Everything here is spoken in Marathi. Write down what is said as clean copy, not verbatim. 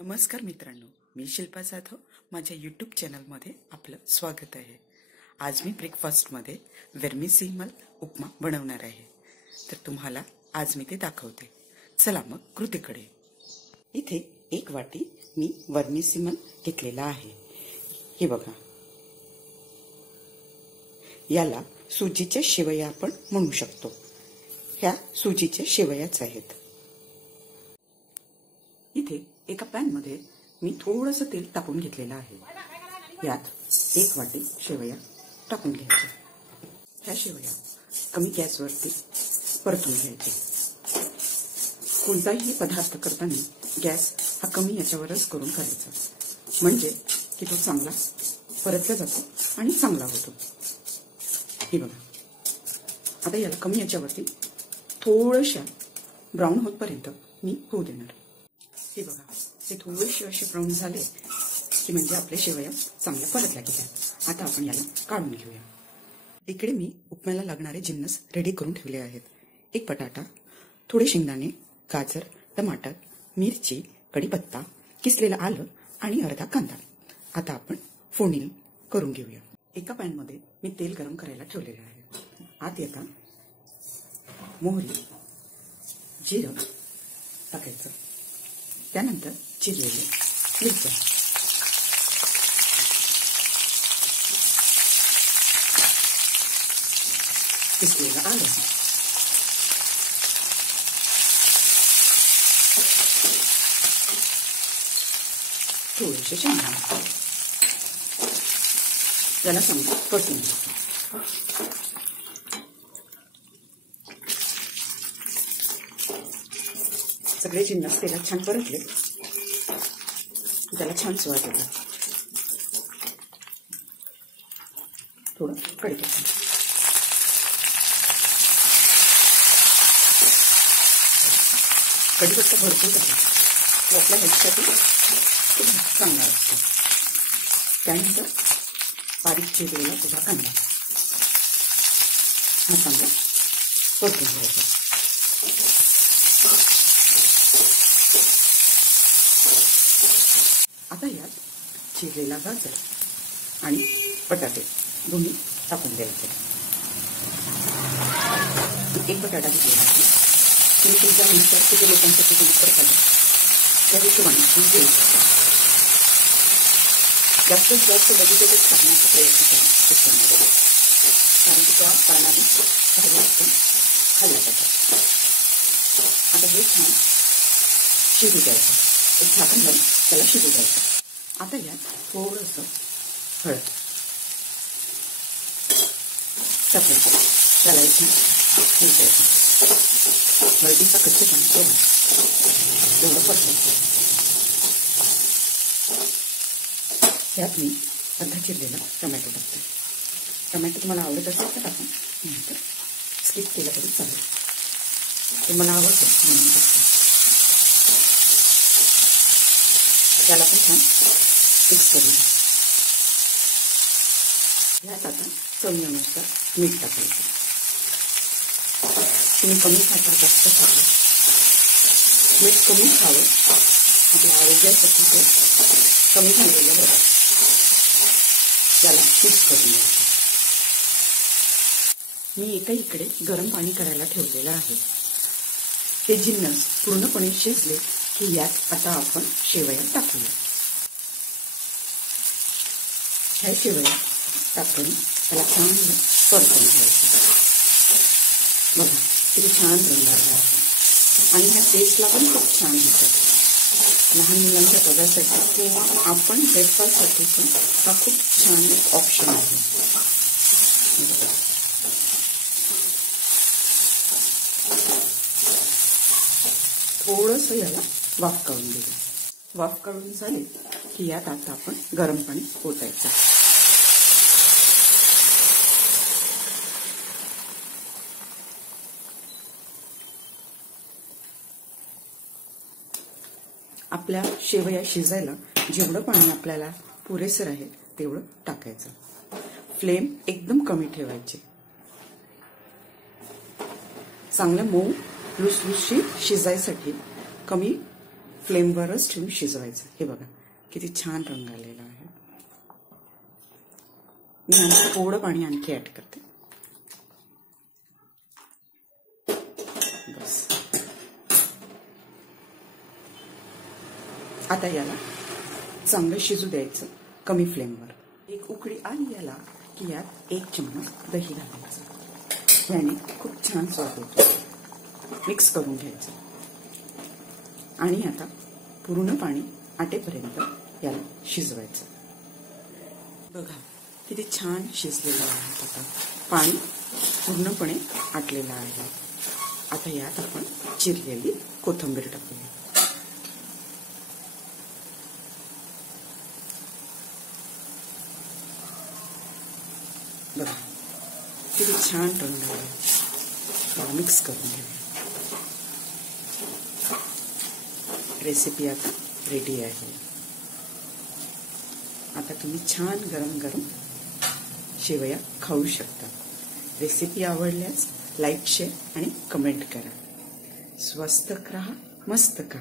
नमस्कार मित्रांनो, मी शिल्पा जाधव. माझ्या यूट्यूब चॅनलमध्ये आपलं स्वागत आहे. आज मी ब्रेकफास्टमध्ये वर्मिसेली उपमा बनवणार आहे. तर तुम्हाला आज मी ते दाखवते. चला मग कृतीकडे. इथे 1 वाटी मी वर्मिसेली घेतलेला आहे. हे बघा, याला सुजीच्या शेवया आपण म्हणू शकतो. ह्या सुजीच्या शेवयाच आहेत. इथे एका पॅन मध्ये मी थोडंसं तेल टाकून घेतलेलं आहे. यात 1 वाटी शेवया टाकून घ्यायच्या. ह्या शेवया कमी गॅसवरती परतून घ्यायचे. कोणताही पदार्थ करताना गॅस हा कमी याच्यावरच करून करायचा, म्हणजे की तो चांगला परतला जातो आणि चांगला होतो. हे बघा, आता याला कमी याच्यावरती थोडंशा ब्राऊन होतपर्यंत मी होऊ देणार. हे बघा, ते थोडेसे असे ब्राऊन झाले की म्हणजे आपल्या शेवया चांगल्या परतल्या गेल्या. आता आपण याला काढून घेऊया. इकडे मी उपम्याला लागणारे जिन्नस रेडी करून ठेवले आहेत. 1 बटाटा, थोडे शेंगदाणे, गाजर, टमाटर, मिरची, कढीपत्ता, किसलेलं आलं आणि अर्धा कांदा. आता आपण फोडणी करून घेऊया. एका पॅन मध्ये मी तेल गरम करायला ठेवलेले आहे. आत येता मोहरी, जिरं टाकायचं. त्यानंतर चिरलेले मिरच्या, किसलेलं आलं, थोडेसे शेंगदाणे, याला चांगलं परतून घ्यायचं. सगळे जिन्नस तेलात छान परतले, त्याला छान स्वाद येतो. थोडं कढीपत्ता, कढीपत्ता भरपूर टाका, तो आपल्या हेल्थसाठी खूप चांगला असतो. त्यानंतर बारीक चिरलेला उभा कांदा हा चांगला परतून घ्यायचा. आता यात चिरलेला गाजर आणि बटाटे दोन्ही टाकून द्यायचे. 1 बटाटा घेतलेला आहे. तुम्ही तुमच्या अनुसार किती लोकांसाठी तुम्ही करता त्या हिशोबाने म्हणजे जास्तीत जास्त व्हेजिटेबल्स टाकण्याचा प्रयत्न करा उपमामध्ये, कारण की त्या कारणाने भाज्या आपण खाल्ल्या जातात. आता हे छान शिजू द्यायचं. एक झाकण लावून त्याला शिजू द्यायचं. आता यात थोडंसं हळद टाकायचं. त्याला एक छान द्यायचं. हळदीचा कच्चेपणा गेला एवढं परतायचं. यात मी अर्धा चिरलेला टोमॅटो टाकते. टोमॅटो तुम्हाला आवडत असेल तर टाका, नंतर स्किप केलं तरी चालेल. ते मला आवडतं म्हणून टाकते. त्याला पण छान मिक्स करून यात आता चवीनुसार मीठ टाकायचं. तुम्ही कमी खाता, जास्त खाता, मीठ कमी खावं, आपल्या आरोग्यासाठी ते कमी झालेलं बरं. त्याला मिक्स करून घ्यायचं. मी इकडे गरम पाणी करायला ठेवलेलं आहे. ते जिन्नस पूर्णपणे शिजले की यात आता आपण शेवया टाकूया. ह्या शेवया टाकून त्याला छान परतून घ्यायचं. बघा किती छान रंग आला आहे आणि ह्या टेस्टला पण खूप छान होतात. लहान मुलांच्या डब्यासाठी किंवा आपण ब्रेकफास्टसाठी पण हा खूप छान ऑप्शन आहे. थोडंसं याला वाफ काढून देऊ. वाफ काढून झाले की यात आता आपण गरम पाणी ओतायचं. आपल्या शेवया शिजायला जेवढं पाणी आपल्याला पुरेसं आहे तेवढं टाकायचं. फ्लेम एकदम कमी ठेवायची. चांगलं मऊ लुसलुशीत शिजायसाठी कमी फ्लेमवरच ठेवून शिजवायचं. हे बघा किती छान रंग आलेला आहे. मी नंतर थोडं पाणी आणखी ऍड करते. बस. आता याला चांगलं शिजू द्यायचं कमी फ्लेमवर. एक उकळी आली याला की यात 1 चम्मच दही घालायचं. याने खूप छान स्वाद होतो. मिक्स करून घ्यायचं आणि आता पूर्ण पाणी आटेपर्यंत याला शिजवायचं. बघा किती छान शिजलेलं आहे. आता पाणी पूर्णपणे आटलेलं आहे. आता यात आपण चिरलेली कोथिंबीर टाकूया. बघा किती छान रंग आहे. त्याला मिक्स करून घ्या. रेसिपी आता रेडी आहे. आता तुम्ही छान गरम गरम शेवया खाऊ शकता. रेसिपी आवडल्यास लाईक, शेअर आणि कमेंट करा. स्वस्त राहा, मस्त खा.